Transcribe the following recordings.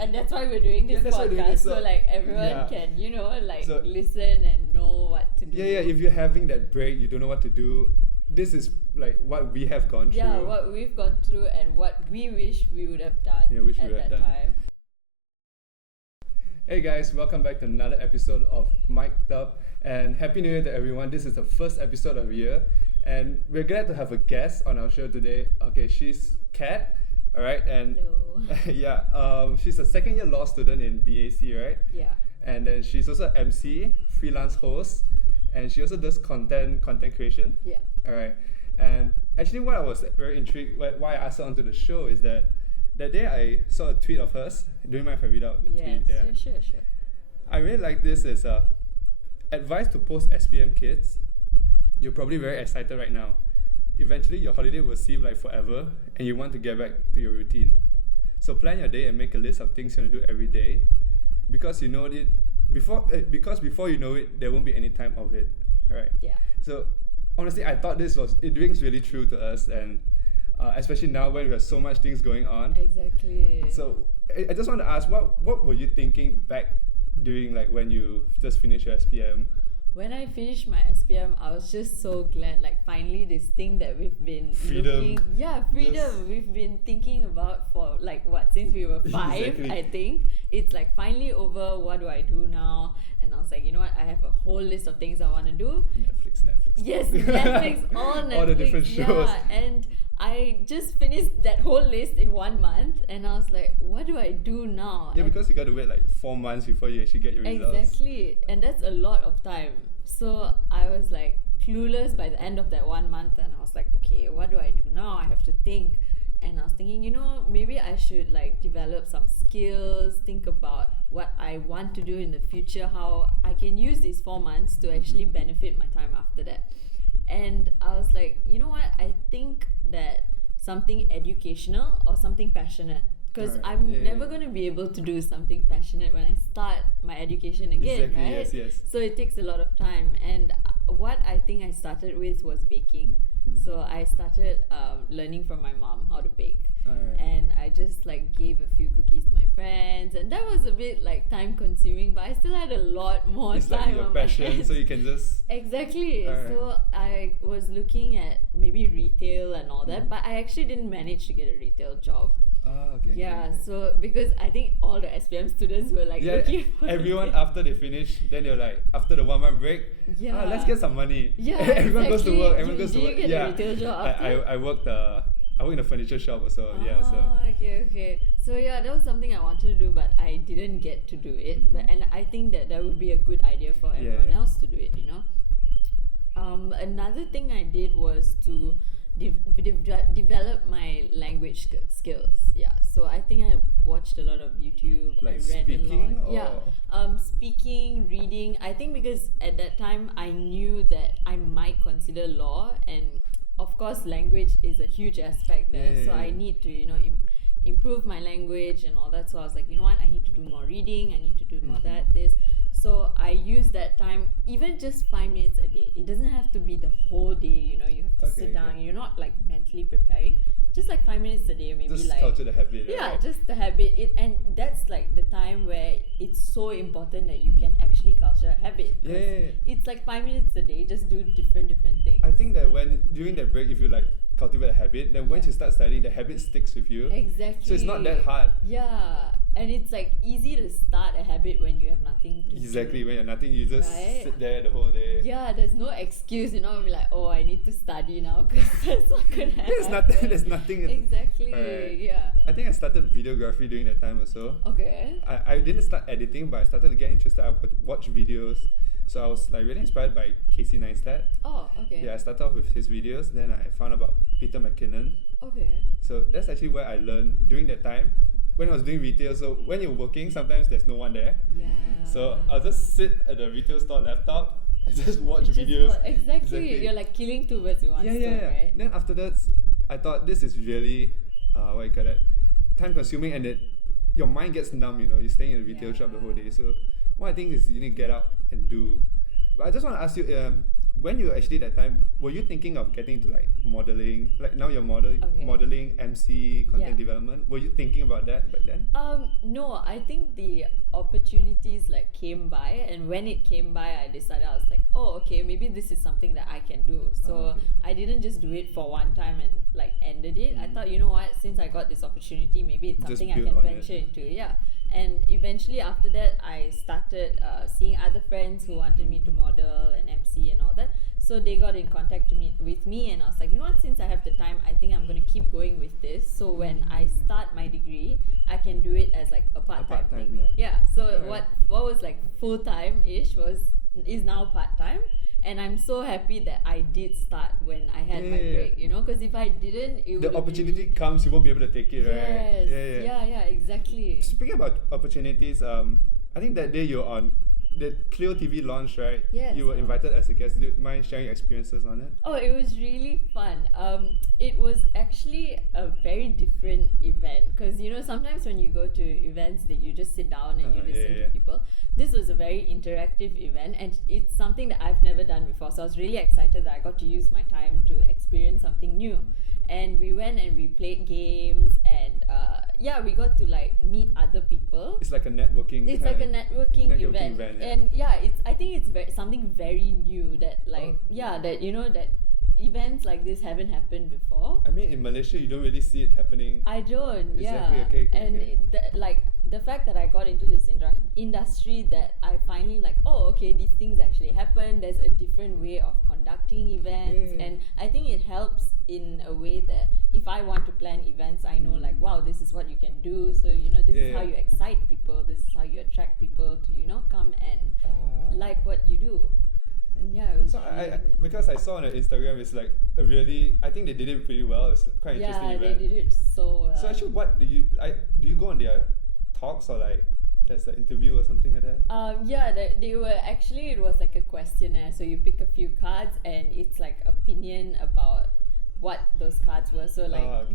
And that's why we're doing this that's why we're doing podcast, this, so like everyone can, So- listen and know what to do. Yeah, if you're having that break, you don't know what to do, this is like what we have gone through. Yeah, what we've gone through and what we wish we would have done at that time. Hey guys, welcome back to another episode of Mic'd Up, and Happy New Year to everyone. This is the first episode of the year, and we're glad to have a guest on our show today. Okay, she's Kat, alright, and Hello. she's a second year law student in BAC, right? Yeah. And then she's also an Emcee, freelance host, and she also does content creation. Yeah. Alright, and actually what I was very intrigued, why I asked her onto the show is that day I saw a tweet of hers. Do you mind if I read out the tweet? Yeah. Sure. I really like this as advice to post-SPM kids. You're probably very excited right now. Eventually your holiday will seem like forever and you want to get back to your routine. So plan your day and make a list of things you want to do every day, because you know it because before you know it, there won't be any time of it. Right? Yeah. So honestly, I thought it rings really true to us, and especially now when we have so much things going on. Exactly. So I just want to ask, what were you thinking back during like when you just finished your SPM? When I finished my SPM, I was just so glad, like finally this thing that we've been freedom. We've been thinking about for like since we were 5, Exactly. I think. It's like finally over. What do I do now? And I was like, you know what? I have a whole list of things I want to do. Netflix. Yes, Netflix, all Netflix. All the different shows. Yeah, and I just finished that whole list in 1 month, and I was like, what do I do now? Yeah, because you got to wait like 4 months before you actually get your results. Exactly, and that's a lot of time. So I was like clueless by the end of that 1 month, and I was like, okay, what do I do now? I have to think. And I was thinking, maybe I should like develop some skills, think about what I want to do in the future, how I can use these 4 months to actually benefit my time after that. And I was like, you know what? I think that something educational or something passionate, because Alright, I'm never going to be able to do something passionate when I start my education again, Exactly, right? yes. So it takes a lot of time. And what I think I started with was baking. So I started learning from my mom how to bake. Alright. And I just like gave a few cookies to my friends, and that was a bit like time consuming, but I still had a lot more It's time like your on my passion, hands. so you can just... Exactly. Alright. So I was looking at maybe retail and all that, but I actually didn't manage to get a retail job. Okay. Yeah, so because I think all the SPM students were like looking for everyone it. after they finish, then they're like, after the 1 month break, Yeah. let's get some money. Yeah, Everyone goes to exactly. work. Everyone goes to Did work. you get a retail job after? I worked in a furniture shop also. Okay. So yeah, that was something I wanted to do, but I didn't get to do it. And I think that would be a good idea for everyone else to do it. Another thing I did was to develop my language skills. Yeah, so I think I watched a lot of YouTube. Like I read speaking, a lot. Yeah, speaking, reading. I think because at that time I knew that I might consider law, and of course language is a huge aspect there. So I need to improve my language and all that. So I was like, you know what, I need to do more reading. I need to do more this. So I use that time, even just 5 minutes a day. It doesn't have to be the whole day, you have to sit down. You're not like mentally preparing. Just like 5 minutes a day, maybe Just like... culture the habit. Yeah, right? just the habit. And that's like the time where it's so important that you can actually culture a habit. Yeah. It's like 5 minutes a day, just do different things. I think that during that break, if you like cultivate a habit, then once you start studying, the habit sticks with you. Exactly. So it's not that hard. Yeah. And it's like easy to start a habit when you have nothing to Exactly, do. when you're nothing, you just Right? sit there the whole day. Yeah, there's no excuse, be like, oh, I need to study now, because that's not gonna happen. There's nothing. Exactly. Alright. Yeah. I think I started videography during that time also. Okay. I didn't start editing, but I started to get interested. I would watch videos. So I was like really inspired by Casey Neistat. Oh, okay. Yeah, I started off with his videos. Then I found about Peter McKinnon. Okay. So that's actually where I learned during that time. When I was doing retail, so when you're working, sometimes there's no one there. Yeah. So I'll just sit at the retail store laptop and just watch videos. Exactly. You're like killing 2 birds with one stone, right? Then after that, I thought this is really, time consuming, and that your mind gets numb, you're staying in a retail shop the whole day. So what I think is you need to get out and do. But I just want to ask you, when you actually that time, were you thinking of getting into like modeling? Like now you're Okay. modeling, MC, content Yeah. development. Were you thinking about that back then? No, I think the opportunities like came by, and when it came by, I decided, I was like, oh, okay, maybe this is something that I can do. So okay. I didn't just do it for one time and like ended it. I thought, you know what, since I got this opportunity, maybe it's Just something I build can on it. venture into. Yeah. And eventually after that, I started seeing other friends who wanted me to model and MC and all that. So they got in contact with me, and I was like, you know what, since I have the time, I think I'm going to keep going with this. So when I start my degree, I can do it as like a part-time part-time, thing. yeah. So Yeah. what was like full-time-ish is now part-time. And I'm so happy that I did start when I had my Yeah. break, you know, because if I didn't, it would The opportunity comes, you won't be able to take it, right? Yes. Yeah, exactly. Speaking about opportunities, I think that day you're on the Clio TV launch, right? Yes. You were invited as a guest. Do you mind sharing your experiences on it? Oh, it was really fun. It was actually a very different event because, you know, sometimes when you go to events that you just sit down and you listen to people. This was a very interactive event, and it's something that I've never done before. So I was really excited that I got to use my time to experience something new. And we went and we played games, and we got to like meet other people. It's like a networking. It's like a networking event. Yeah. And I think it's something very new that that you know that events like this haven't happened before. I mean, in Malaysia, you don't really see it happening. I don't. Exactly. Yeah. Okay. And the fact that I got into this industry, that I finally like, oh, okay, these things actually happen. There's a different way of conducting events, and I think it helps in a way that if I want to plan events, I know like, wow, this is what you can do. So you know, this is how you excite people. This is how you attract people to come and like what you do. And yeah, it was. So really I good. because I saw on Instagram, it's like a really. I think they did it pretty well. It's quite interesting Yeah, event. they did it so well. So actually, what do you go on their talks, or like there's an interview or something like that? They were actually, it was like a questionnaire. So you pick a few cards, and it's like opinion about what those cards were. So like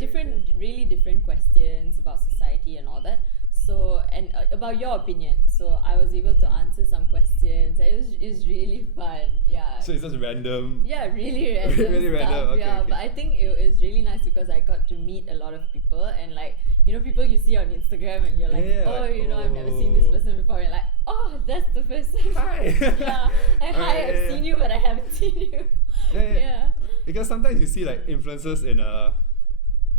really different questions about society and all that. So and about your opinion. So I was able to answer some questions. It was really fun. Yeah. So it's just random. Yeah, really random Really stuff. random, okay, yeah, okay. but I think it was really nice because I got to meet a lot of people, and like, you know, people you see on Instagram and you're like, I've never seen this person before. You're like, oh, that's the person. Hi. Yeah. And hi, I've seen you, but I haven't seen you. Yeah. Because sometimes you see like influencers in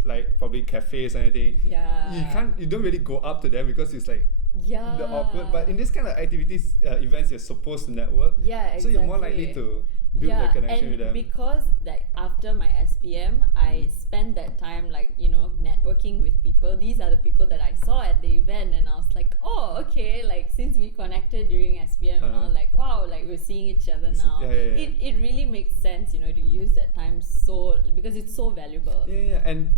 like probably cafes and anything. Yeah. You don't really go up to them because it's like the awkward. But in this kind of activities, events, you're supposed to network. Yeah, exactly. So you're more likely to build that connection with them. And because like after my SPM, I spent that time like, you know, networking with people. These are the people that I saw at the event, and I was like, oh, okay, like since we connected during SPM and all, like, wow, like we're seeing each other now. It really makes sense, you know, to use that time because it's so valuable. And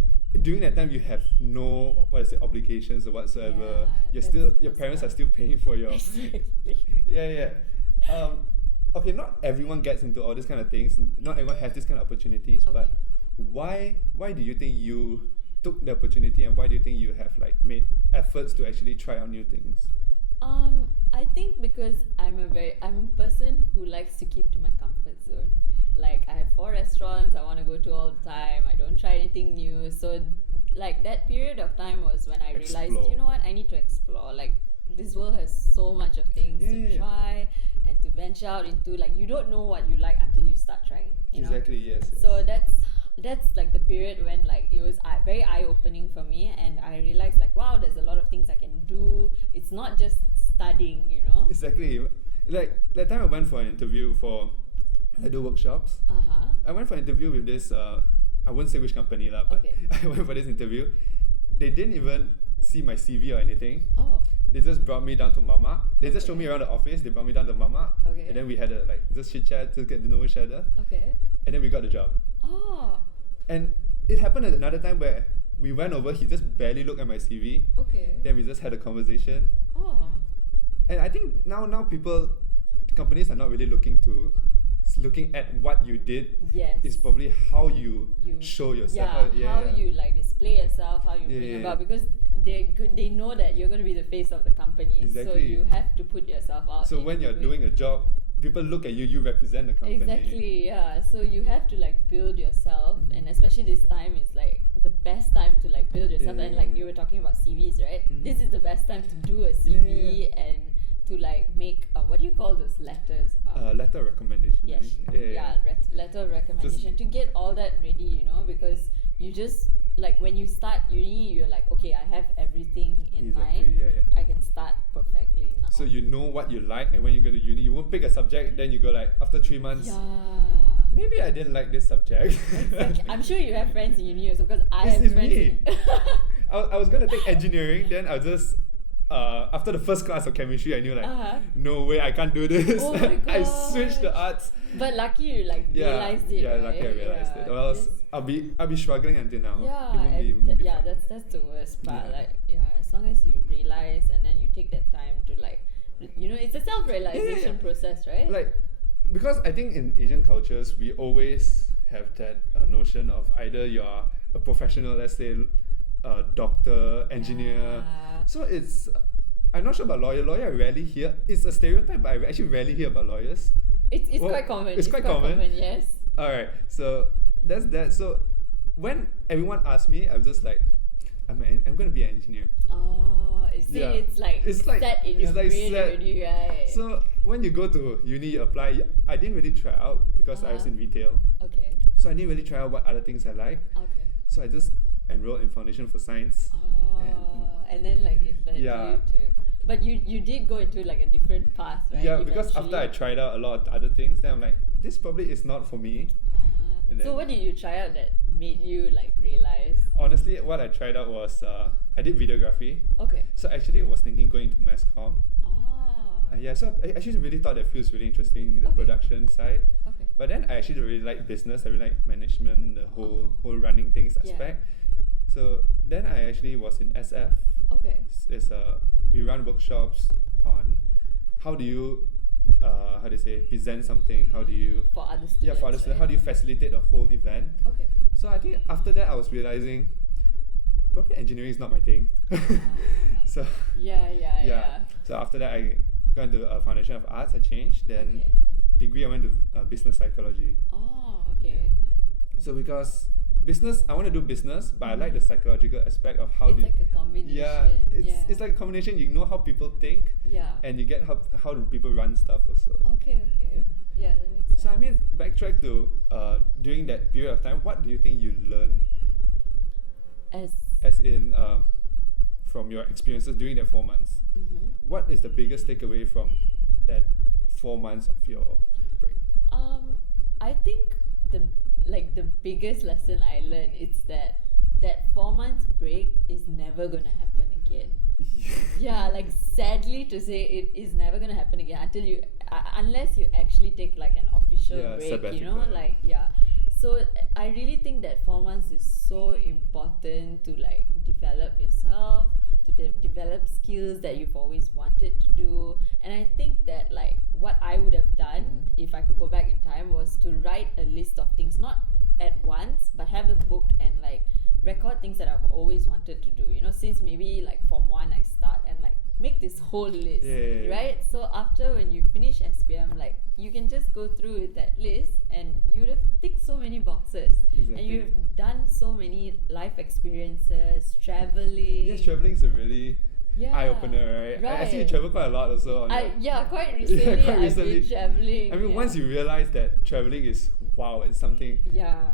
during that time, you have no obligations or whatsoever. Your parents are still paying for your. Okay, not everyone gets into all these kind of things. Not everyone has these kind of opportunities. But why do you think you took the opportunity, and why do you think you have like made efforts to actually try out new things? I think because I'm a person who likes to keep to my comfort zone. Like, I have 4 restaurants I want to go to all the time. I don't try anything new. So like that period of time was when I realized, you know what, I need to explore. Like, this world has so much of things to try and to venture out into. Like, you don't know what you like until you start trying, you know? Exactly, yes. So that's like the period when like it was very eye-opening for me, and I realized like, wow, there's a lot of things I can do. It's not just studying, you know? Exactly. Like that time I went for an interview I do workshops. I went for an interview with this I won't say which company lah, but I went for this interview. They didn't even see my CV or anything. They just brought me down to Mama. They just showed me around the office. They brought me down to Mama. And then we had a just chit chat to get to know each other. And then we got the job. And it happened at another time where we went over. He just barely looked at my CV. Then we just had a conversation. And I think now companies are not really looking at what you did. It's probably how you show yourself. How you like display yourself, how you bring about, because they know that you're going to be the face of the company. So you have to put yourself out. So when you're doing a job, people look at you, you represent the company. Exactly, yeah. So you have to like build yourself, and especially this time is like the best time to like build yourself. And like you were talking about CVs, right? This is the best time to do a CV and to like make what do you call those letters? Letter of recommendation. Yes, right? letter of recommendation, to get all that ready, because you just like when you start uni, you're like, okay, I have everything in mind. I can start perfectly now. So you know what you like, and when you go to uni, you won't pick a subject. Then you go like after 3 months. Maybe I didn't like this subject. Exactly. I'm sure you have friends in uni also, because I have It's friends. me. I was gonna take engineering, then I just after the first class of chemistry, I knew like no way, I can't do this. Oh my I gosh. switched the arts. But lucky you like realized it. Yeah, right? lucky I realized it. Or else I'll be struggling until now. Yeah, It won't be fun. that's the worst part. Like as long as you realize and then you take that time to like, it's a self-realization process, right? Like, because I think in Asian cultures we always have that notion of either you're a professional, let's say a doctor, engineer. So it's, I'm not sure about lawyer. Lawyer I rarely hear. It's a stereotype, but I actually rarely hear about lawyers. It's quite common. It's quite common. Yes. Alright, so that's that. So when everyone asks me, I'm just like, I'm gonna be an engineer. It's like set in your brain already, right? So when you go to uni, you apply. I didn't really try out because I was in retail. Okay. So I didn't really try out what other things I like. Okay. So I just enrolled in Foundation for Science. And then like it led you to. But you did go into like a different path, right? Yeah, because after I tried out a lot of other things, then I'm like, this probably is not for me. So what did you try out that made you like realize? Honestly, what I tried out was I did videography. Okay. So actually I was thinking going into mass comm. So I actually really thought that feels really interesting, the production side. Okay. But then I actually really like business. I really like management, the whole running things aspect. So then I actually was in SF. Okay. We run workshops on how do you present something, how do you for other students, for other students, how do you facilitate a whole event. Okay. So I think after that I was realizing probably engineering is not my thing. So so after that I got into a Foundation of Arts. I changed, then degree I went to business psychology. So because business, I want to do business, but I like the psychological aspect of how it's like a combination. It's like a combination. You know how people think, and you get how do people run stuff also. Okay. Yeah, that makes sense. So I mean, backtrack to during that period of time, what do you think you learned? As in from your experiences during that 4 months, what is the biggest takeaway from that 4 months of your break? I think the biggest lesson I learned is that 4 months break is never gonna happen again. Like sadly to say, it is never gonna happen again until you unless you actually take like an official break, sabbatical. So I really think that 4 months is so important to like develop yourself, to develop skills that you've always wanted to do. And I think that like what I would have done if I could go back in time was to write a list of things, not at once, but have a book and like record things that I've always wanted to do, since maybe like Form 1 I start and like make this whole list, right? So after when you finish SPM, like you can just go through with that list and you'd have ticked so many boxes. And you've done so many life experiences, traveling. Yes, traveling is a really eye-opener, right? I see you travel quite a lot also. Quite recently I've been traveling. I mean, once you realize that traveling is it's something.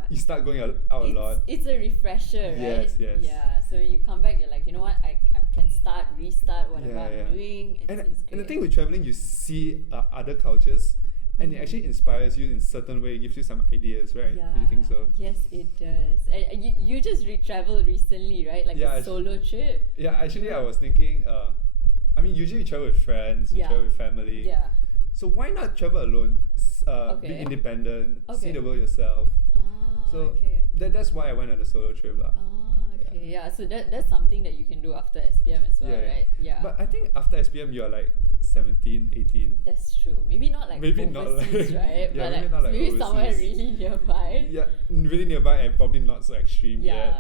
You start going out a lot. It's a refresher, right? Yes. Yeah. So when you come back, you're like, you know what? I can restart whatever I'm doing. It's great. And the thing with traveling, you see other cultures, and it actually inspires you in a certain way. It gives you some ideas, right? Do you think so? Yes, it does. And you just traveled recently, right? Like a solo trip. Yeah, actually, I was thinking. I mean, usually you travel with friends, you travel with family. Yeah. So why not travel alone? Be independent, see the world yourself. That's why I went on a solo trip, lah. Yeah, so that's something that you can do after SPM as well, right? Yeah. But I think after SPM you're like 17, 18. That's true. Maybe not like overseas, right? But like maybe somewhere really nearby. Yeah, really nearby and probably not so extreme yet.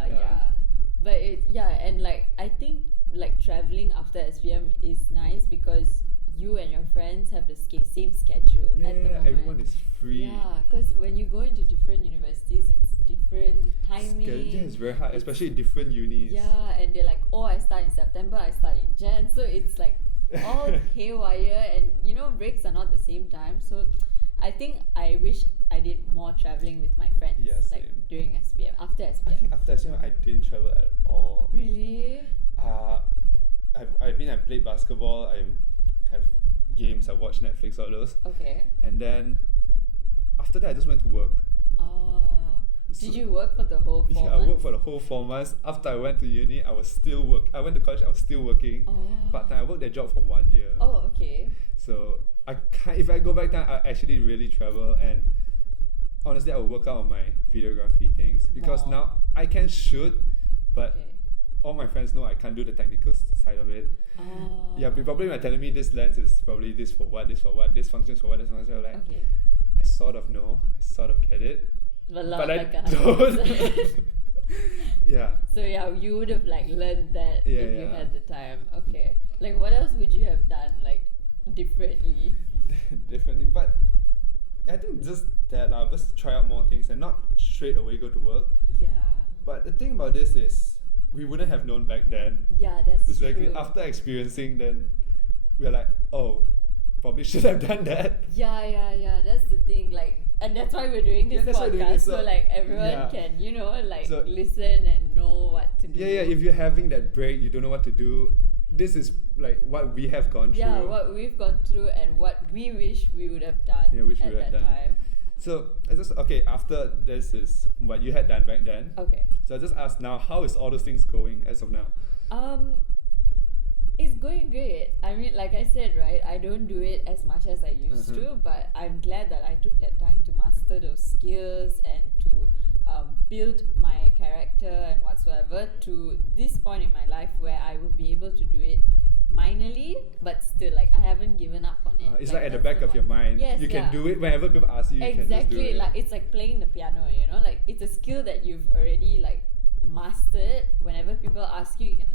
But and like I think like traveling after SPM is nice because you you and your friends have the same schedule at the moment. Everyone is free. Yeah, because when you go into different universities, it's different timing. It's very hard, especially different unis. Yeah, and they're like, oh, I start in September, I start in Jan. So it's like all haywire, and you know, breaks are not the same time. So I think I wish I did more traveling with my friends. Yeah, like same. during SPM, after SPM. I think after SPM I didn't travel at all. Really? I mean, I played basketball, I have games, I watch Netflix, all those. Okay. And then after that I just went to work. Oh. Did you work for the whole 4 I months? worked for the whole 4 months. After I went to uni, I was still I went to college, I was still working. Oh. Part time. I worked that job for 1 year. Oh, okay. So I can't, if I go back then, I actually really travel, and honestly I will work out on my videography things, because Wow. now I can shoot, but Okay. all my friends know I can't do the technical side of it. Oh. Yeah, but probably by telling me this lens is probably this for what, this functions for what, this functions for what, like Okay. I sort of know, I sort of get it, But but I like don't. 100%. Yeah. So yeah, you would have like learned that Yeah, if you yeah. had the time. Okay. Like what else would you have done like differently? Differently, but I think just that just try out more things and not straight away go to work. Yeah. But the thing about this is, we wouldn't have known back then. Yeah, that's It's like true. after experiencing, then we're like, oh, probably should have done that. Yeah. That's the thing. Like, and that's why we're doing this Yeah, that's why we're doing podcast, this, so so- like everyone yeah. can, you know, like So- listen and know what to do. Yeah. If you're having that break, you don't know what to do. This is like what we have gone through. Yeah, what we've gone through and what we wish we would have done Yeah, wish we at would have that done. time. So I just after this is what you had done back then. Okay. So I just ask now, how is all those things going as of now? It's going great. I mean, like I said, right, I don't do it as much as I used Mhm. to, but I'm glad that I took that time to master those skills and to build my character and whatsoever to this point in my life where I will be able to do it minorly, but still, like, I haven't given up on it. It's like at the that's back of your point. mind. Yes, You can yeah. do it whenever people ask you. You can just do Exactly, it. like it's like playing the piano, you know, like it's a skill that you've already like mastered. Whenever people ask you, you can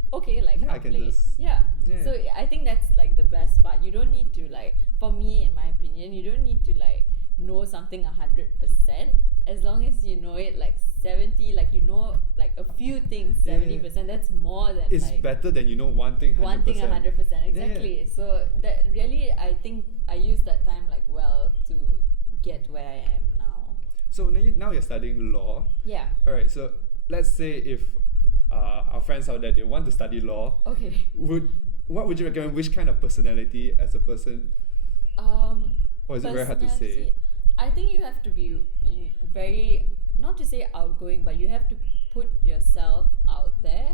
like Yeah, I I'll can play it. just- Yeah. Yeah. So I think that's like the best part. You don't need to like, for me, in my opinion, you don't need to like know something 100%. As long as you know it like 70, like you know like a few things 70%. That's more than It's like better than one thing 100%. one thing 100%. Exactly. So that really, I think I used that time like well to get where I am now. So now you're studying law. Yeah. Alright, so let's say if our friends out there, they want to study law, Okay. what would you recommend? Which kind of personality as a person? Or is it very hard to say? Personality, I think you have to be very, not to say outgoing, but you have to put yourself out there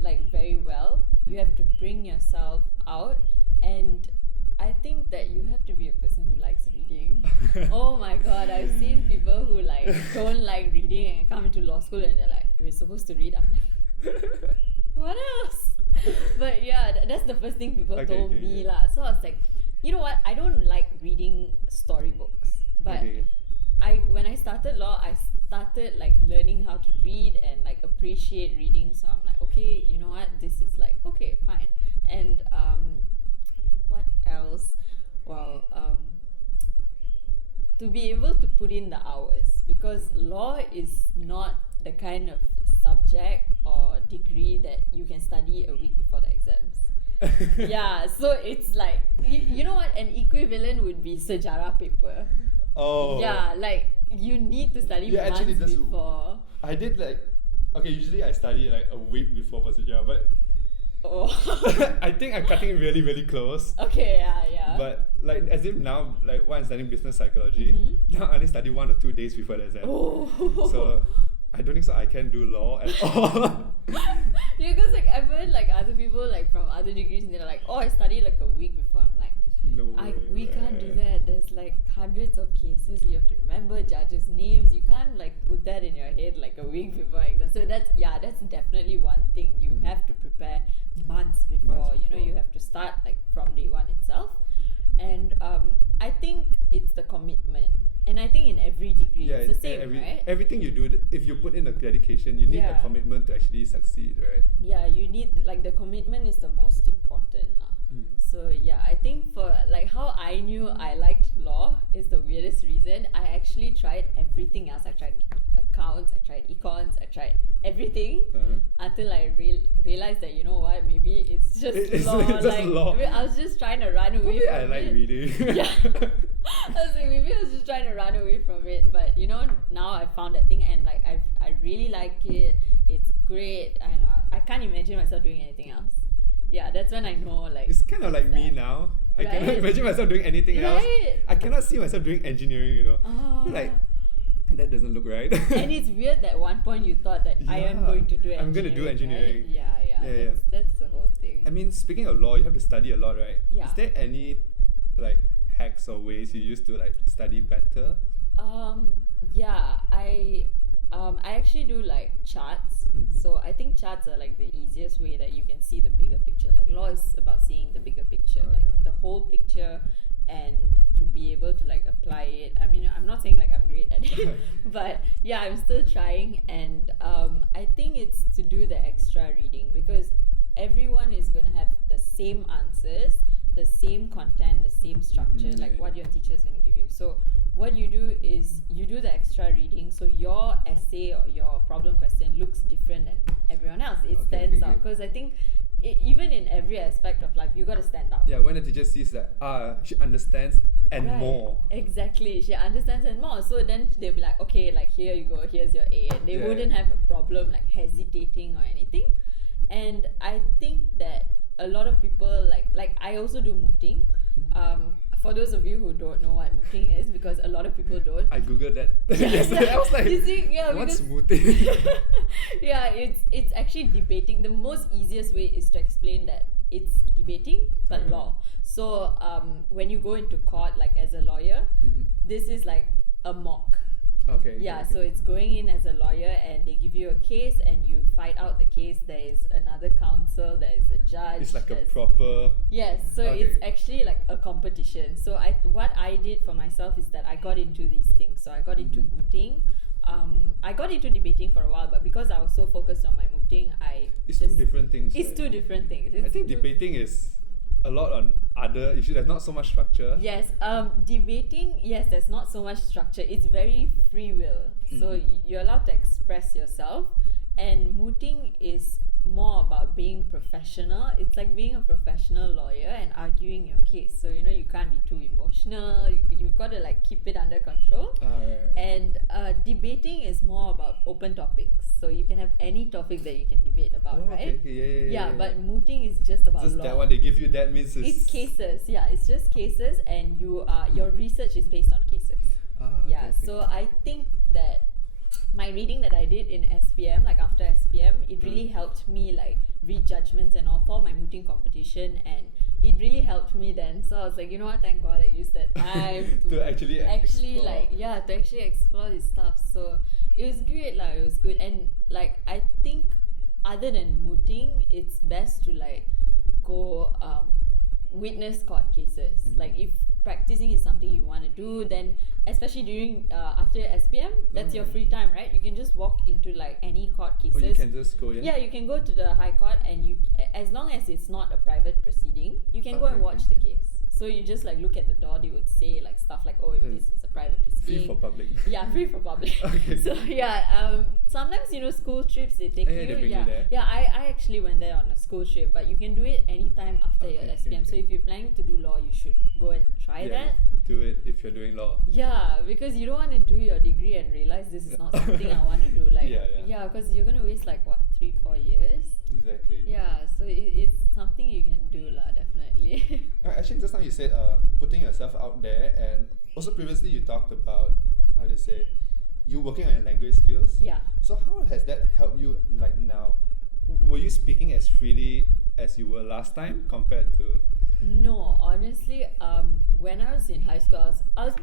like very well. You have to bring yourself out, and I think that you have to be a person who likes reading. Oh my god, I've seen people who like don't like reading and come into law school and they're like, we're supposed to read. I'm like, what else? But yeah, that's the first thing people told me yeah. lah. So I was like, you know what? I don't like reading storybooks, but when I started law, I started like learning how to read and like appreciate reading. So I'm like, okay, you know what? This is like okay, fine. And what else? Well, to be able to put in the hours, because law is not the kind of subject or degree that you can study a week before the exams. Yeah, so it's like you know what, an equivalent would be sejarah paper. Oh. Yeah, like you need to study Yeah, actually, months that's- before. I did usually I study like a week before for sejarah, but Oh. I think I'm cutting it really, really close. Okay, yeah. But like as if now, like when I'm studying business psychology, Mhm. now I only study 1 or 2 days before the exam. Oh. So I don't think so I can do law at all. Yeah, because like I've heard like other people like from other degrees and they're like, oh, I study like a week before. I'm like, No way. we can't do man. that. There's like hundreds of cases. You have to remember judges' names. You can't like put that in your head like a week before exam. So that's definitely one thing. You have to prepare months before. You know, before. you have to start like from day one itself. And I think it's the commitment. And I think in every degree Yeah, it's the same, right? everything you do, if you put in a dedication, you need a Yeah. commitment to actually succeed, right? Yeah, you need like the commitment is the most important lah. So yeah, Yeah, I think for like how I knew I liked law is the weirdest reason. I actually tried everything else. I tried accounts, I tried econs, I tried everything until I realized that, you know what, maybe it's just law. It's just like law. I mean, I was just trying to run away Probably from I like it. reading. Yeah. I was like, maybe I was just trying to run away from it. But you know, now I found that thing and like I really like it. It's great and I can't imagine myself doing anything else. Yeah, that's when I know like It's kind of like me that. now. I Right? cannot imagine myself doing anything else. Right? I cannot see myself doing engineering, you know. Oh. I feel like that doesn't look right. And it's weird that at one point you thought that I am Yeah, going to do engineering. I'm going to do engineering. Right? Yeah. That's the whole thing. I mean, speaking of law, you have to study a lot, right? Yeah. Is there any like hacks or ways you used to like study better? Yeah, I actually do like charts. So I think charts are like the easiest way that you can see the bigger picture. Like law is about seeing the bigger picture, Oh, like yeah. the whole picture, and to be able to like apply it. I mean, I'm not saying like I'm great at it, but yeah, I'm still trying. And I think it's to do the extra reading because everyone is gonna have the same answers, the same content, the same structure, like what your teacher is gonna give you. So what you do is you do the extra reading, so your essay or your problem question looks different than everyone else. It stands out because I think even in every aspect of life, you got to stand out. Yeah, when the teacher sees that, she understands and Right. more. Exactly, she understands and more. So then they'll be like, okay, like here you go, here's your A, and they Yeah. wouldn't have a problem like hesitating or anything. And I think that a lot of people like I also do mooting. For those of you who don't know what mooting is, because a lot of people don't. I googled that yesterday. I was like, You see, yeah, what's because- mooting? Yeah, it's actually debating. The most easiest way is to explain that it's debating but law. So when you go into court like as a lawyer, this is like a mock. Okay. Yeah, so it's going in as a lawyer and they give you a case and you fight out the case. There is another counsel, there is a judge. it's like a there's- proper. Yes, so Okay. it's actually like a competition. So what I did for myself is that I got into these things. So I got into mooting. I got into debating for a while, but because I was so focused on my mooting, It's two different things. It's right? two different things. I It's think two- debating is a lot on other issues. There's not so much structure. Yes, debating, yes, there's not so much structure. It's very free will. So you're allowed to express yourself. And mooting is more about being professional. It's like being a professional lawyer and arguing your case. So, you know, you can't be too emotional. You've got to like keep it under control. Right. And debating is more about open topics. So you can have any topic that you can debate about, right? Okay, yeah. But mooting is just about just law. that one they give you, that means It's cases, yeah. It's just cases, and your research is based on cases. Yeah. So I think that my reading that I did in SPM, like after SPM, it really helped me like read judgments and all for my mooting competition, and it really helped me then. So I was like, you know what? Thank God I used that time to actually explore. like to actually explore this stuff. So it was great, like it was good, and like I think other than mooting, it's best to like go witness court cases. Like if practicing is something you want to do, then especially during after SPM, that's your free time, right? You can just walk into like any court cases. Or you can just go in. Yeah, you can go to the High Court, and you, as long as it's not a private proceeding, you can go and watch the case. So you just like look at the door. They would say like stuff like, "Oh, if this is a private proceeding." Free for public. Yeah, free for public. Okay. So yeah, sometimes school trips they take Yeah, you. they bring you there. Yeah. I actually went there on a school trip, but you can do it anytime after your SPM. So if you're planning to do law, you should go and try that. Do it if you're doing law. Yeah, because you don't want to do your degree and realize this is not something I want to do. Like, Yeah. because you're gonna waste like what 3-4 years. Exactly. Yeah, so it's something you can do lah, definitely. Actually, just now you said putting yourself out there, and also previously you talked about how to say you working on your language skills. Yeah. So how has that helped you like now? Were you speaking as freely as you were last time compared to? No, honestly, when I was in high school, I was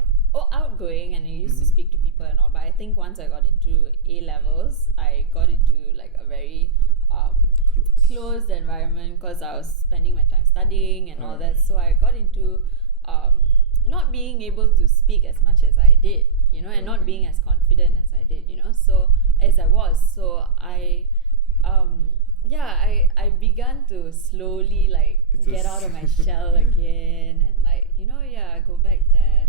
outgoing and I used to speak to people and all. But I think once I got into A levels, I got into like a very closed environment because I was spending my time studying and all that. So I got into not being able to speak as much as I did, and not being as confident as I did, so as I was. So I began to slowly like get out of my shell again. go back there.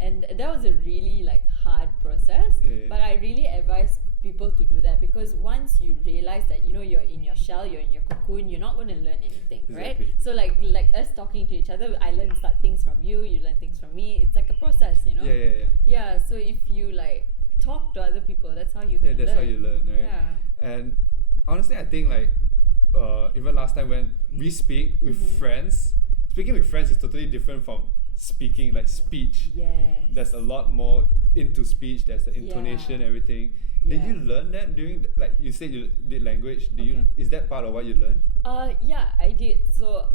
And that was a really like hard process. But I really advise people to do that, because once you realize that, you know, you're in your shell, you're in your cocoon, you're not going to learn anything, right? So like us talking to each other, I learn things from you, you learn things from me. It's like a process, you know. Yeah, so if you like talk to other people, that's how you learn. How you learn, right? And honestly, I think like even last time when we speak with friends, speaking with friends is totally different from speaking, like speech. There's a lot more into speech. There's the intonation, everything. Did you learn that during like you said you did language? Is that part of what you learned? Yeah, I did. So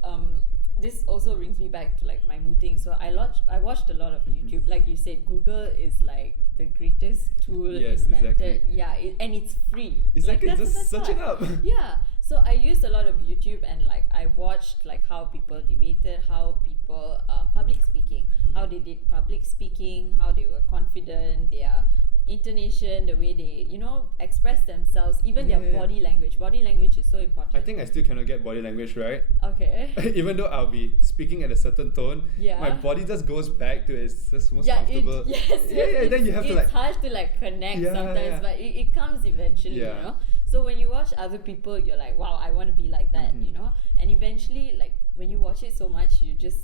this also brings me back to like my mooting. So I watched a lot of YouTube. Like you said, Google is like the greatest tool invented. Yeah, and it's free. Exactly, like, just search it up. Yeah. So I used a lot of YouTube, and like I watched like how people debated, how people public speaking, how they did public speaking, how they were confident, their intonation, the way they, you know, express themselves, even their body language. Body language is so important. I think I still cannot get body language right. Okay. Even though I'll be speaking at a certain tone, my body just goes back to its just most comfortable. Then you have to like. It's hard to like connect sometimes, but it comes eventually, you know. So when you watch other people, you're like, wow, I want to be like that, you know. And eventually, like when you watch it so much, you just,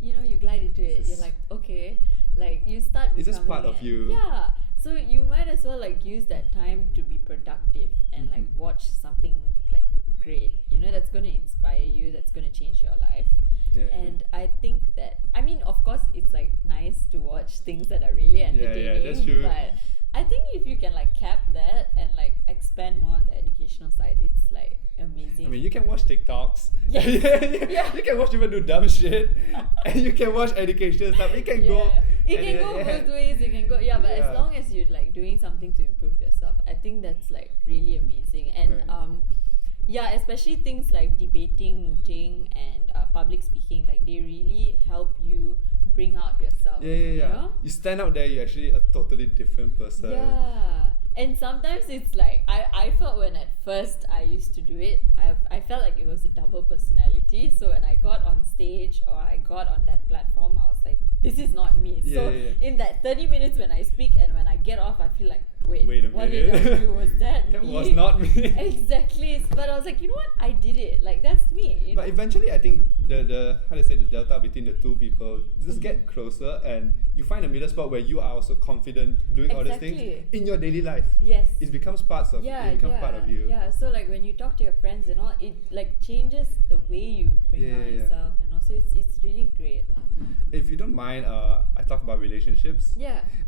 you know, you glide into it. You're like, okay, like you start becoming. It's just part of you. Yeah. So you might as well like use that time to be productive and like watch something like great, you know, that's going to inspire you, that's going to change your life. And I think that, I mean, of course, it's like nice to watch things that are really entertaining. That's true. But I think if you can like cap that and like expand more on the educational side, it's like amazing. I mean, you can watch TikToks. You can watch people do dumb shit, and you can watch educational stuff. It can go. It can go both ways. It can go, but as long as you're like doing something to improve yourself, I think that's like really amazing. And especially things like debating, mooting, and public speaking, like they really help you bring out yourself. You know? You stand out there, you're actually a totally different person. And sometimes it's like I felt when at first I used to do it, I felt like it was a double personality. So when I got on stage or I got on that platform, I was like, this is not me. In that 30 minutes when I speak and when I get off, I feel like, wait a minute. What did I do? Was that That me? was not me. Exactly. But I was like, you know what? I did it. Like, that's me. You But know? eventually, I think the how to say the delta between the two people just get closer, and you find a middle spot where you are also confident doing all these things in your daily life. Yes. It becomes part of you. Yeah. So like when you talk to your friends and all, it like changes the way you bring out yourself, and also it's really great. If you don't mind, I talk about relationships.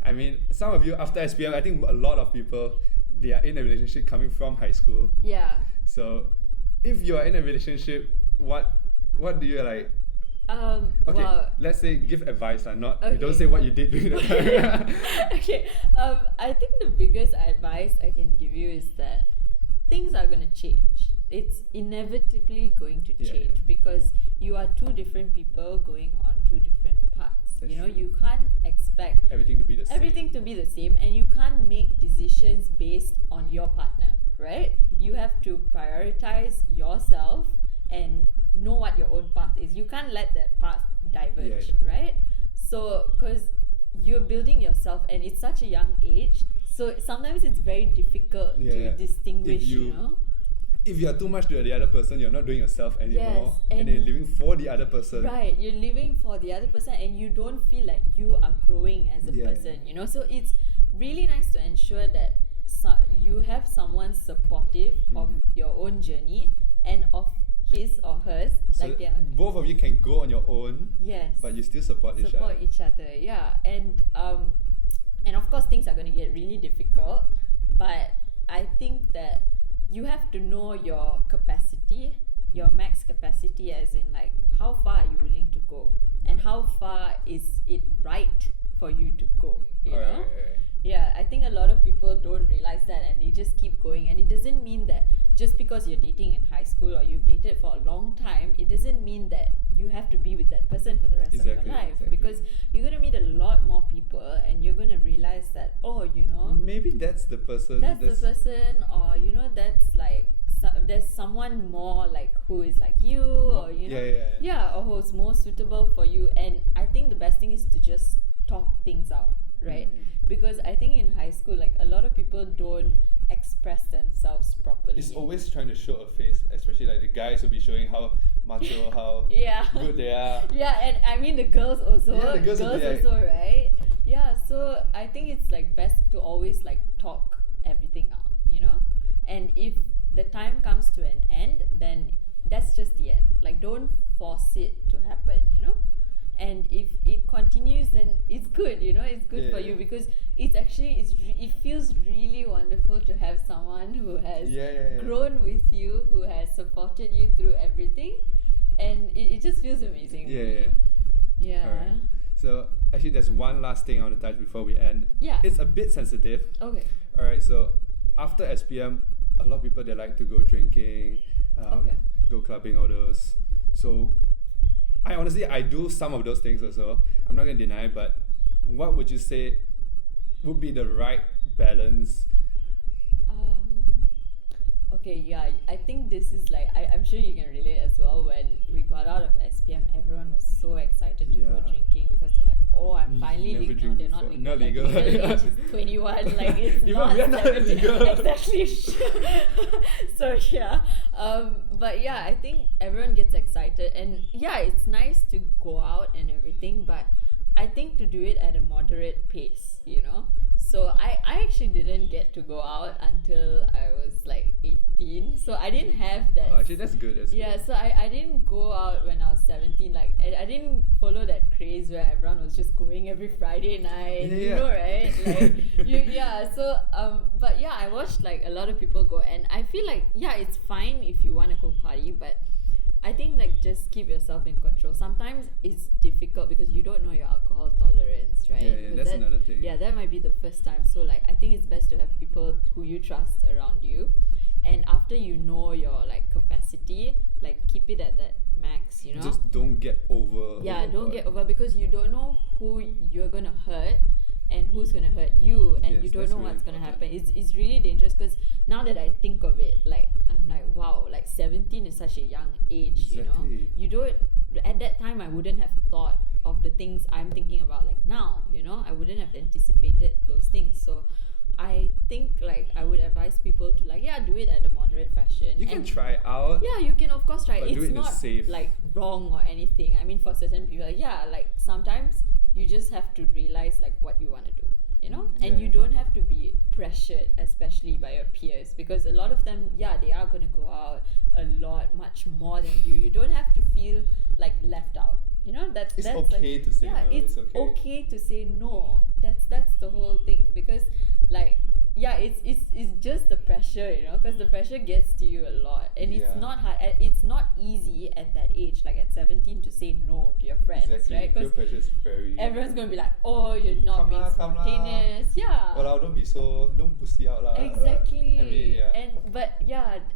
I mean, some of you after SPM, I think a lot of people, they are in a relationship coming from high school. So if you are in a relationship, what do you like? Let's say give advice, not you don't say what you did during the time. I think the biggest advice I can give you is that things are going to change. It's inevitably going to change because you are two different people going on two different paths. That's you know, true. you can't expect everything to be the same. And you can't make decisions based on your partner, right? You have to prioritize yourself and know what your own path is. You can't let that path diverge, right? So, because you're building yourself and it's such a young age, so sometimes it's very difficult to distinguish, you know? If you are too much to the other person, you're not doing yourself anymore, and then you're living for the other person. Right, you're living for the other person and you don't feel like you are growing as a person, you know? So it's really nice to ensure that you have someone supportive of your own journey and of his or hers. So like both of you can go on your own, but you still support each other. And of course things are going to get really difficult, but I think that you have to know your capacity, your max capacity, as in like how far are you willing to go and how far is it right for you to go, you know? I think a lot of people don't realize that and they just keep going, and it doesn't mean that just because you're dating in high school or you've dated for a long time, it doesn't mean that you have to be with that person for the rest of your life, because you're going to meet a lot more people and you're going to realize that, oh, you know, maybe that's the person, or you know, that's like there's someone more like who is like you, or you know, or who's more suitable for you. And I think the best thing is to just talk things out, right? Because I think in high school, like a lot of people don't express themselves properly. It's always trying to show a face, especially like the guys will be showing how macho, how good they are. Yeah, and I mean the girls also. Yeah, the girls will be like, also, right? Yeah, so I think it's like best to always like talk everything out, you know? And if the time comes to an end, then that's just the end. Like don't force it to happen, you know? And if it continues, then it's good, you know, it's good for you, because it's actually it feels really wonderful to have someone who has grown with you, who has supported you through everything, and it just feels amazing. Yeah. Alright. So actually there's one last thing I want to touch before we end. It's a bit sensitive. Okay. Alright, so after SPM, a lot of people, they like to go drinking, go clubbing, all those. So I do some of those things also. I'm not going to deny, but what would you say would be the right balance? Okay, yeah, I think this is like, I'm sure you can relate as well. When we got out of SPM, everyone was so excited to go drinking, because they're like, oh, I'm finally legal. No, they're not legal. Not legal. Like, legal age is 21, like it's even not we are not 17. legal. Exactly. So yeah, but yeah, I think everyone gets excited, and yeah, it's nice to go out and everything, but I think to do it at a moderate pace, you know. So I actually didn't get to go out until I was like 18. So I didn't have that. Oh, actually, that's good. So I didn't go out when I was 17. Like I didn't follow that craze where everyone was just going every Friday night. You know, right? Like So but yeah, I watched like a lot of people go, and I feel like it's fine if you want to go party, but I think like just keep yourself in control. Sometimes it's difficult because you don't know your alcohol tolerance, right? Yeah, that's another thing. Yeah, that might be the first time. So like I think it's best to have people who you trust around you, and after you know your like capacity, like keep it at that max, you know. Just don't get over. Yeah, don't get over, because you don't know who you're gonna hurt and who's gonna hurt you, and you don't know what's gonna happen. It's really dangerous, because now that I think of it, like I'm like, wow, like 17 is such a young age, you know. You don't, at that time I wouldn't have thought of the things I'm thinking about like now, you know. I wouldn't have anticipated those things. So I think like I would advise people to like do it at a moderate fashion. You can try out. Yeah, you can of course try. But It's do it not safe. like wrong or anything. I mean, for certain people, like sometimes you just have to realize like what you want to do, you know. And you don't have to be pressured, especially by your peers, because a lot of them they are going to go out a lot much more than you. You don't have to feel like left out, you know. That's okay like, to say no. It's okay to say no. That's the whole thing, because like it's just the pressure, you know, because the pressure gets to you a lot, and it's not hard. It's not easy at that age, like at 17, to say no to your friends, right? Peer pressure is very. Everyone's gonna be like, oh, you're not being spontaneous. Well, don't pussy out lah. Exactly. I mean, But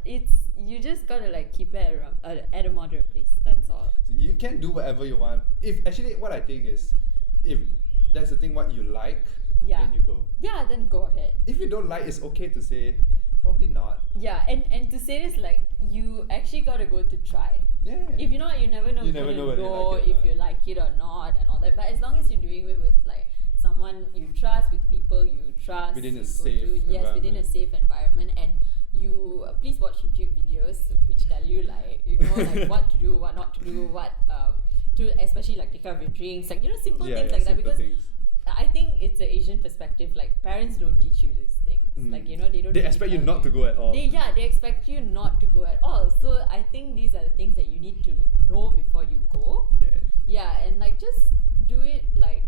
it's, you just gotta like keep it at a moderate pace. That's all. You can do whatever you want. If actually, what I think is, if that's the thing, what you like, then you go. Then go ahead. If you don't like, it's okay to say probably not. And to say this, like, you actually gotta go to try. If you know, you never know. You never know whether if you like it or not, and all that. But as long as you're doing it with like someone you trust, with people you trust, within a safe environment. within a safe environment, and you please watch YouTube videos which tell you like, you know, like what to do, what not to do, what to especially like take care of your drinks, like, you know, simple things like that, because I think it's an Asian perspective. Like, parents don't teach you these things. Like, you know, they don't. They expect you not to go at all. They expect you not to go at all. So I think these are the things that you need to know before you go. And like just do it like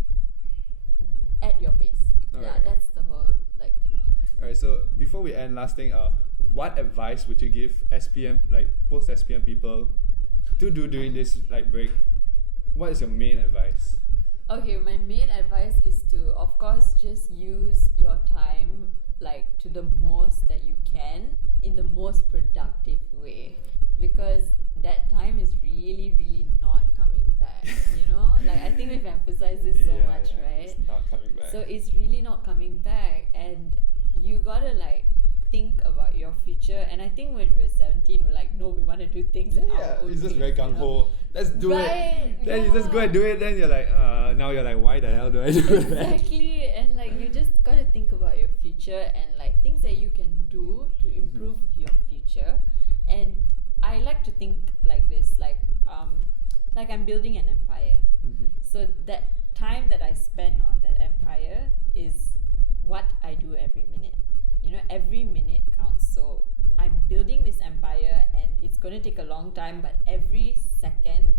at your pace. That's the whole like thing. Alright, so before we end, last thing, what advice would you give SPM, like post SPM people, to do during this like break? What is your main advice? Okay, my main advice is to, of course, just use your time like to the most that you can, in the most productive way, because that time is really, really not coming back, you know. Like, I think we've emphasized this so much, right? It's not coming back. So it's really not coming back, and you gotta like think about your future. And I think when we're 17, we're like, no, we want to do things at our own it's just pace, very gung ho. Let's do Right, it. Then you just go and yeah. do it. Then you're like, now you're like, why the hell do I do that? Exactly, and like you just gotta think about your future and like things that you can do to improve your future. And I like to think like this, like I'm building an empire. So that time that I spend on that empire is what I do every minute. You know, every minute counts. So I'm building this empire, and it's gonna take a long time, but every second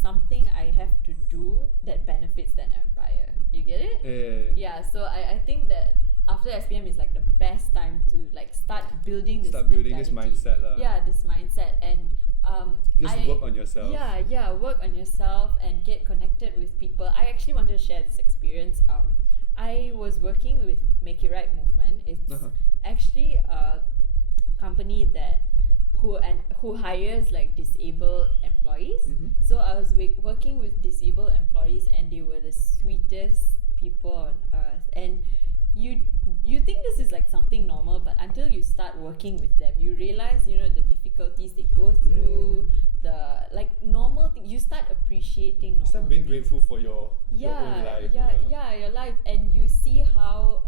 something I have to do that benefits that empire. You get it? Yeah. So I think that after SPM is like the best time to like start building this This mentality. mindset. Yeah, this mindset. And Just work on yourself. Yeah, work on yourself and get connected with people. I actually wanted to share this experience. I was working with Make It Right movement. It's actually a company that who hires like disabled employees. So I was working with disabled employees, and they were the sweetest people on earth. And you think this is like something normal, but until you start working with them, you realize, you know, the difficulties they go through, the like normal thing. You start appreciating normal Start being things. grateful for your own life. Your life, and you see how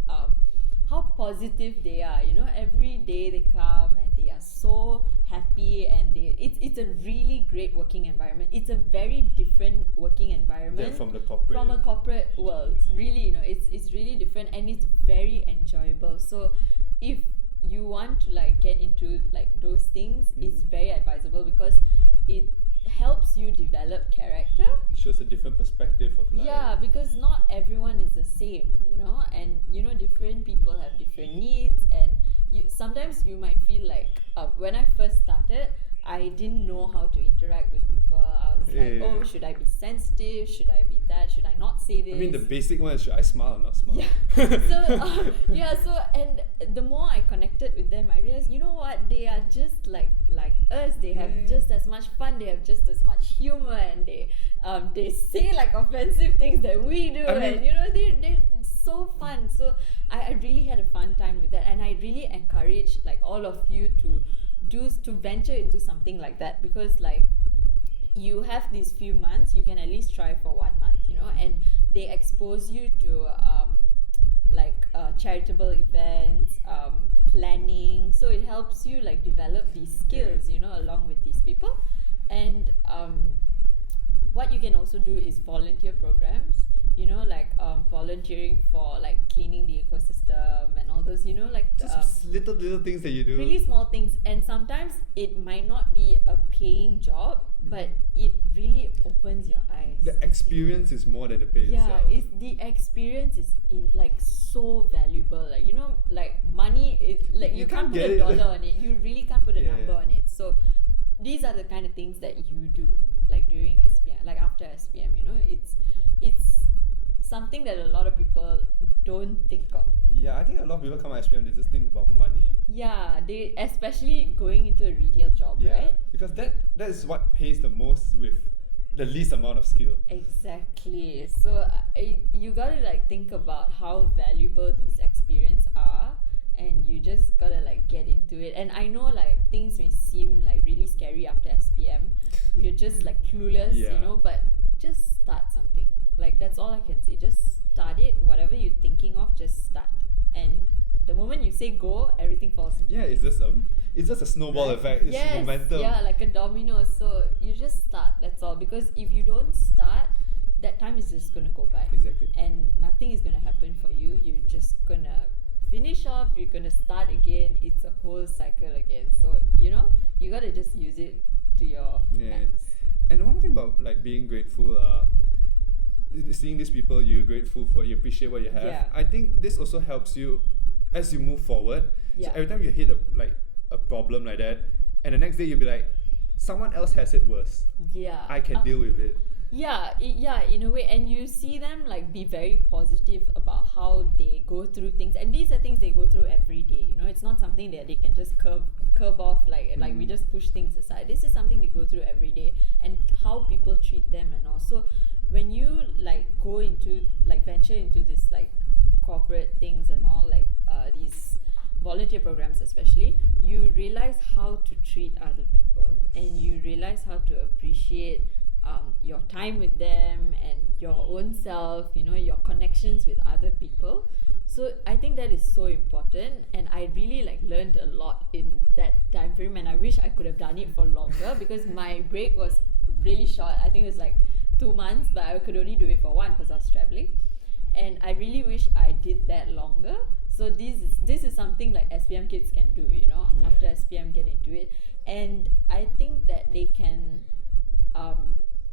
positive they are. You know, every day they come and they are so happy, and it's a really great working environment. It's a very different working environment From the corporate. from a corporate world. Really, you know, it's really different, and it's very enjoyable. So if you want to like get into like those things, it's very advisable because it helps you develop character. It shows a different perspective of life. Yeah, because not everyone is the same, you know, and you know, different people have different needs, and sometimes you might feel like when I first started, I didn't know how to interact with people. I was like, oh, should I be sensitive? Should I be that? Should I not say this? I mean, the basic one is, should I smile or not smile? Yeah. So and the more I connected with them, I realized, you know what, they are just like us. They have just as much fun. They have just as much humor, and they say like offensive things that we do. And you know, they're so fun. So I really had a fun time with that, and I really encourage like all of you to venture into something like that, because like you have these few months, you can at least try for 1 month, you know, and they expose you to charitable events, planning. So it helps you like develop these skills, you know, along with these people. And what you can also do is volunteer programs, you know, like volunteering for like cleaning the ecosystem and all those, you know, like just little things that you do. really small things. And sometimes it might not be a paying job, but it really opens your eyes. The experience is more than the pay itself. It's the experience is like so valuable. Like, you know, like money is like you can't put a dollar on it. You really can't put a number on it. So these are the kind of things that you do like during SPM, like after SPM, you know, it's something that a lot of people don't think of. Yeah, I think a lot of people come to SPM, they just think about money. Yeah, they especially going into a retail job, right? Because that is what pays the most with the least amount of skill. Exactly. So you gotta like think about how valuable these experiences are, and you just gotta like get into it. And I know like things may seem like really scary after SPM. We're just like clueless, you know, but just start something. Like that's all I can say. Just start it. Whatever you're thinking of, just start. And the moment you say go, everything falls into place. It's just a snowball effect. It's momentum. Yeah, like a domino. So you just start. That's all. Because if you don't start, that time is just gonna go by. Exactly. And nothing is gonna happen for you. You're just gonna finish off. You're gonna start again. It's a whole cycle again. So you know, you gotta just use it to your max. And one more thing about like being grateful, seeing these people you're grateful for, you appreciate what you have. Yeah. I think this also helps you as you move forward. Yeah. So every time you hit a problem like that, and the next day you'll be like, someone else has it worse. Yeah. I can deal with it. Yeah, in a way, and you see them like be very positive about how they go through things, and these are things they go through every day. You know, it's not something that they can just curb off like we just push things aside. This is something they go through every day, and how people treat them, and also when you like go into like venture into this like corporate things and all, like volunteer programs especially, you realize how to treat other people, Yes. and you realize how to appreciate your time with them and your own self, you know, your connections with other people. So I think that is so important, and I really like learned a lot in that time frame, and I wish I could have done it for longer because my break was really short. I think it was like 2 months, but I could only do it for 1 because I was traveling, and I really wish I did that longer. So this is something like SPM kids can do, you know, Yeah. after SPM get into it, and I think that they can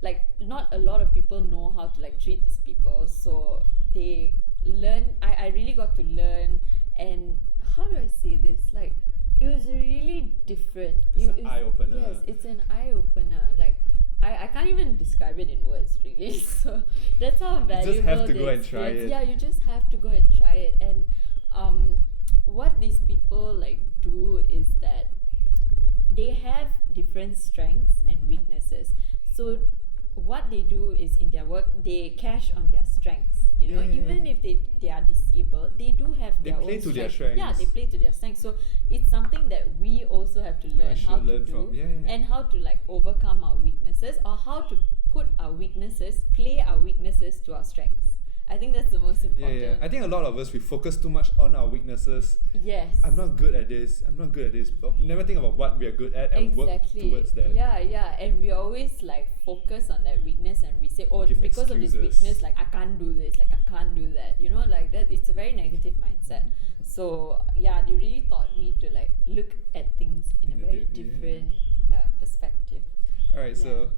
like not a lot of people know how to like treat these people, so they learn. I really got to learn, and how do I say this, like it was really different. It's an it's- eye-opener. Yes, it's an eye-opener. Like I can't even describe it in words really. So that's how valuable have to the go and try experience- it. Yeah, you just have to go and try it. And what these people like do is that they have different strengths and weaknesses. So what they do is in their work they cash on their strengths, you know. Yeah. Even if they are disabled, they do have They their play own to their strengths. Yeah, strengths. they play to their strengths. So it's something that we also have to learn should how to learn do, from. Yeah, yeah. and how to like overcome our weaknesses, or how to put our weaknesses, play our weaknesses to our strengths. I think that's the most Yeah, important. yeah. I think a lot of us, we focus too much on our weaknesses. Yes. I'm not good at this. I'm not good at this. But never think about what we are good at and work towards that. Yeah, and we always like focus on that weakness, and we say, oh, Give because of this excuses. weakness, like I can't do this, like I can't do that. You know, like that. It's a very negative mindset. So yeah, they really taught me to like look at things in a very different perspective. Alright, Yeah. so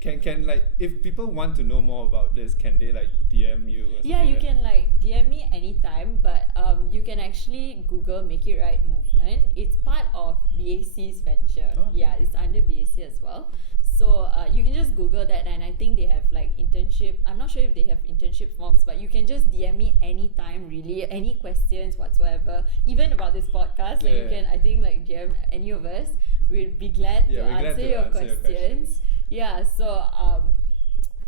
can like if people want to know more about this, can they like DM you? Or Yeah, something you like can like DM me anytime, but you can actually Google Make It Right movement. It's part of BAC's venture. Oh, okay, Yeah, okay. it's under BAC as well. So you can just Google that, and I think they have like internship. I'm not sure if they have internship forms, but you can just DM me anytime, really, any questions whatsoever, even about this podcast. Like you Yeah. can, I think, like DM any of us. We'd be glad Yeah, to we're glad answer to your answer your questions. Yeah, so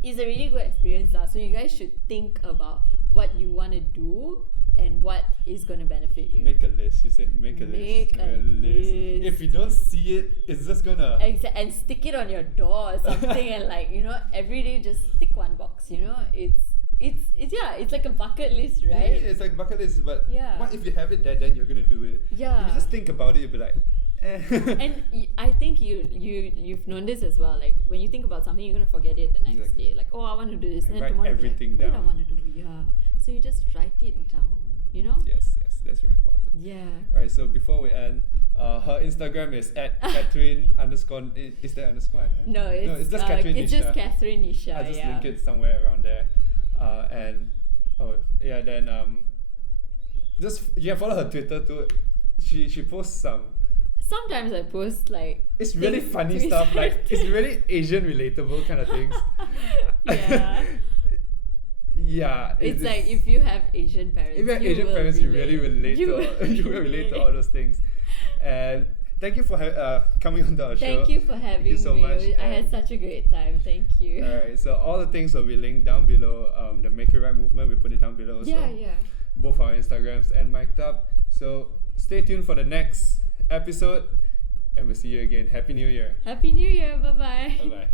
it's a really good experience lah. So you guys should think about what you want to do and what is going to benefit you. Make a list. You said make a Make list. a list. If you don't see it, it's just gonna. And stick it on your door or something, and like, you know, every day just tick one box. You know, it's like a bucket list, right? Yeah, it's like bucket list, but Yeah. what if you have it there, then you're gonna do it. Yeah. If you just think about it, you'll be like, eh. And I think you've known this as well. Like when you think about something, you're gonna forget it the next Exactly. day. Like, oh, I want to do this, I and then write tomorrow you'll be everything like, what down. I want to do. Yeah. So you just write it down. You know. Yes, that's very important. Yeah. Alright, so before we end, her Instagram is at Katherine underscore. Is there underscore? No, it's just Katherine It's Nisha. just Katherine Nisha. I'll just yeah. link it somewhere around there. And then just you can follow her Twitter too. She posts some. Sometimes I post like. It's really things funny to stuff. Like research. it's really Asian relatable kind of things. Yeah. Yeah. It's like if you have Asian parents. if you have you Asian will parents, you really relate You to will you will relate to all those things. And thank you for coming on our show. Thank you for having you so me. much, I had and- such a great time. Thank you. Alright, so all the things will be linked down below. The Make It Right movement, we put it down below. Yeah, so yeah. both our Instagrams and mic'd up. So stay tuned for the next episode, and we'll see you again. Happy New Year. Happy New Year. Bye bye. Bye bye.